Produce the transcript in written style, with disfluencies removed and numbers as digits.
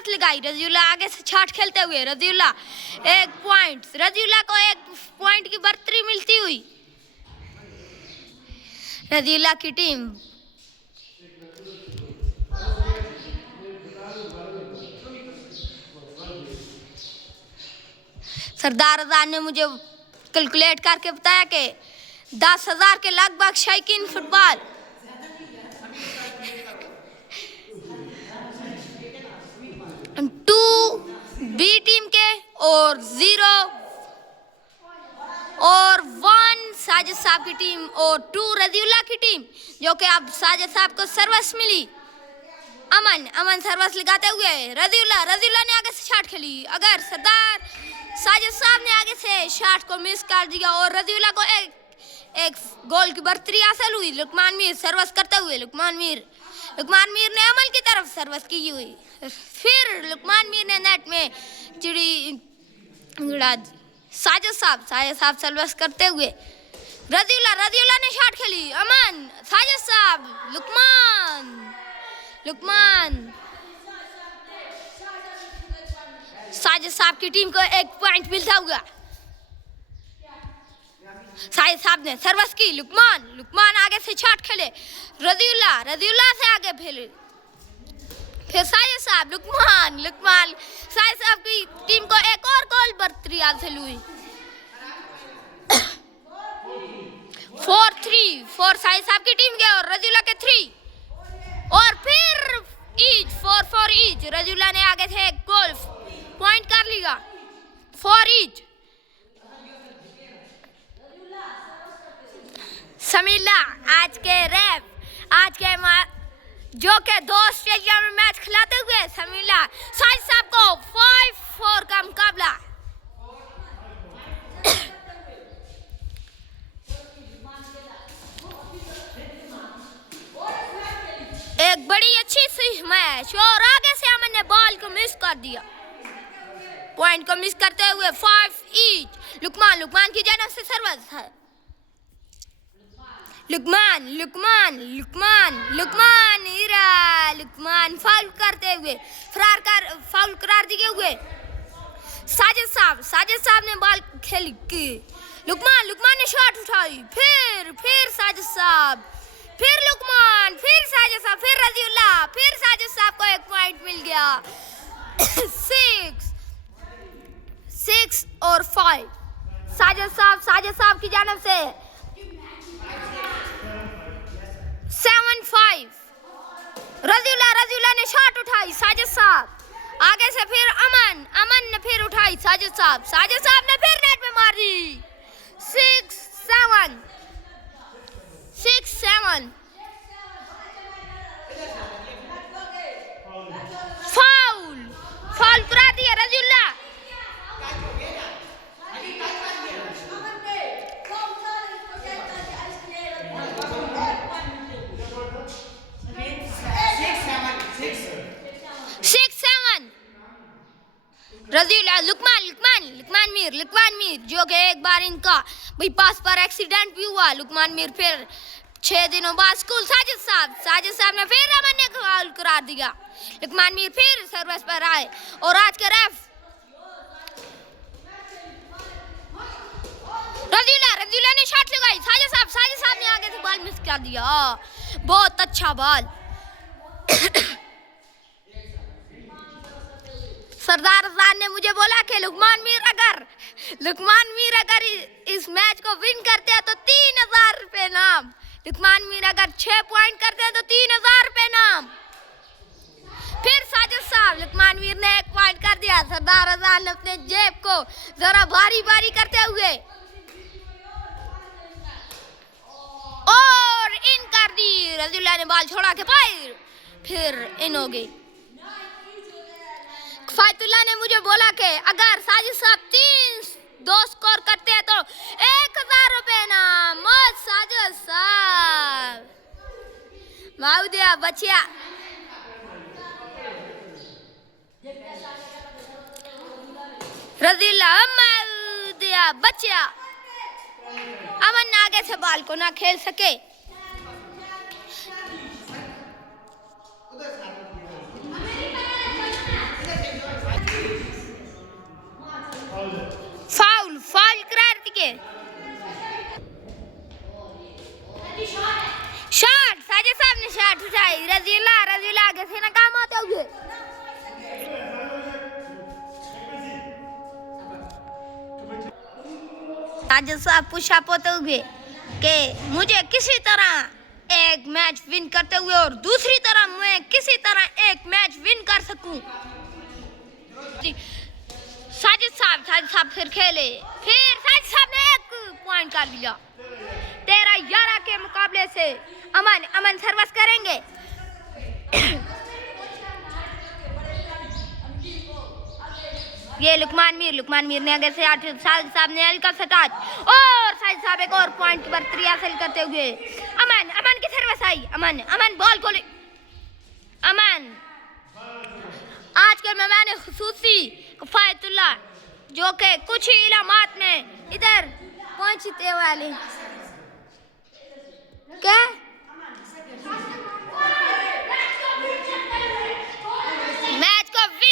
सर्वस लगाई, रजीउल्ला आगे से छाट खेलते हुए, रजीउल्ला 1 पॉइंट, रजीउल्ला को 1 पॉइंट की बढ़तरी मिलती हुई। रजीउल्ला की टीम सरदार अजान ने मुझे कैलकुलेट करके बताया कि 10,000 के लगभग शौकीन फुटबॉल 2 बी टीम के और 0 और 1 साजिद साहब की टीम और 2 रजीउल्ला की टीम, जो कि अब साजिद साहब को सर्विस मिली। अमन सर्विस लगाते हुए रजीउल्ला ने आगे से शॉट खेली, अगर सरदार साजिद साहब ने आगे से शॉट को मिस कर दिया और रजीउल्ला को एक गोल की बढ़तरी हासिल हुई। लुकमान मीर सर्विस करते हुए, लुकमान मीर ने अमन की तरफ सर्विस की हुई, फिर लुकमान मीर ने नेट में चिड़ी उड़ा दी। साजिद साहब सर्विस करते हुए, रजीउल्ला ने शॉट खेली, अमन, साजिद साहब, लुकमान साजिद साहब की टीम को 1 पॉइंट मिलता हुआ। साजिद साहब ने सर्विस की, लुकमान आगे से शॉट खेले, रजीउल्ला से आगे फिर साजिद साहब, लुकमान साजिद साहब की टीम को 1 और गोल बढ़तरी हासिल हुई। 4-3 साजिद साहब की टीम के और रजीउल्ला के 3 और फिर ईच 4 ईच, रजीउल्ला ने आगे से 1 गोल पॉइंट कर लिया, 4 ईच। समीला आज के जो के 2 ऑस्ट्रेलिया में मैच खिलाते हुए समीला साजिद साहब को 5-4 का मुकाबला। एक बड़ी अच्छी सी मैच और आगे से अमन ने बॉल को मिस कर दिया, पॉइंट को मिस करते हुए 5 ईच। लुकमान की जानब से सर्विस है, लुकमान फाउल करते हुए फाउल करार दिए हुए। साजिद साहब ने बॉल खेली की, लुकमान ने शॉट उठाई, फिर साजिद साहब, फिर लुकमान, फिर साजिद साहब, फिर रजीउल्ला, फिर साजिद साहब को 1 पॉइंट मिल गया। 6 और 5 साजिद साहब की जानब से 7-5। रजीउल्ला ने शॉट उठाई, साजिद साहब आगे से, फिर अमन ने फिर उठाई, साजिद साहब ने फिर नेट में मार दी। 6-7 फाउल करा दिया रजीउल्ला। रजीउल्ला, लुकमान मीर जो कि एक बार इनका पास पर एक्सीडेंट भी हुआ। लुकमान मीर फिर 6 दिनों बाद स्कूल। साजिद साहब ने फिर अमन ने फाउल करार दिया, लुकमान मीर फिर सर्विस पर आए और आज के रेफ रजीउल्ला ने शॉट लगाई, साजिद साहब ने आगे से बॉल मिस कर दिया, बहुत अच्छा बॉल। सरदार अजान ने मुझे बोला कि लुकमान मीर अगर इस मैच को विन करते हैं तो 3,000 रुपए नाम। लुकमान मीर अगर 6 पॉइंट करते हैं तो 3,000 रुपए नाम। फिर साजिद साहब, लुकमान मीर ने 1 पॉइंट कर दिया। सरदार अजान ने अपने जेब को जरा भारी करते हुए और इन कर दी। रजीउल्ला ने बॉल छोड़ा के फिर इन हो गई। फायतुल्ला ने मुझे बोला कि अगर साजिद साहब 3-2 स्कोर करते हैं तो 1,000 रुपए नाम। साजिद साहब माउदिया बचिया, रजीउल्ला माउदिया बचिया। अमन आगे से बॉल को ना खेल सके। शॉट उठाई रजीला आगे से ना काम आते हुए साजिद साहब पुशअप होते हुए कि मुझे किसी तरह एक मैच विन करते हुए और दूसरी तरह मैं किसी तरह एक मैच विन कर सकूं। साजिद साहब फिर खेले, फिर साजिद साहब ने 1 पॉइंट कर लिया 13-11 के मुकाबले से। अमन सर्विस करेंगे। ये लुकमान मीर ने आगे से साजिद साहब ने हल्का सा टच और साजिद साहब एक और पॉइंट पर 3 हासिल करते हुए। अमन की सर्विस आई। अमन बॉल को ले। अमन आज के मेहमान खुसूसी किफायतुल्लाह जो कि कुछ ही इलामात में इधर पहुंचते वाले क्या